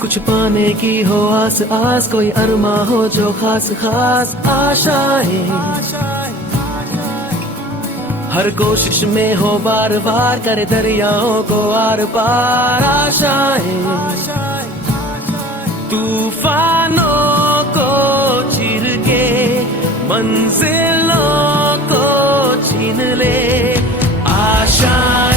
कुछ पाने की हो आस आस, कोई अरमा हो जो खास खास आशाएं, हर कोशिश में हो बार बार, करे दरियाओं को आर पार आशाएं, तूफानों को चीर के मंजिलों को छीन ले आशाएं।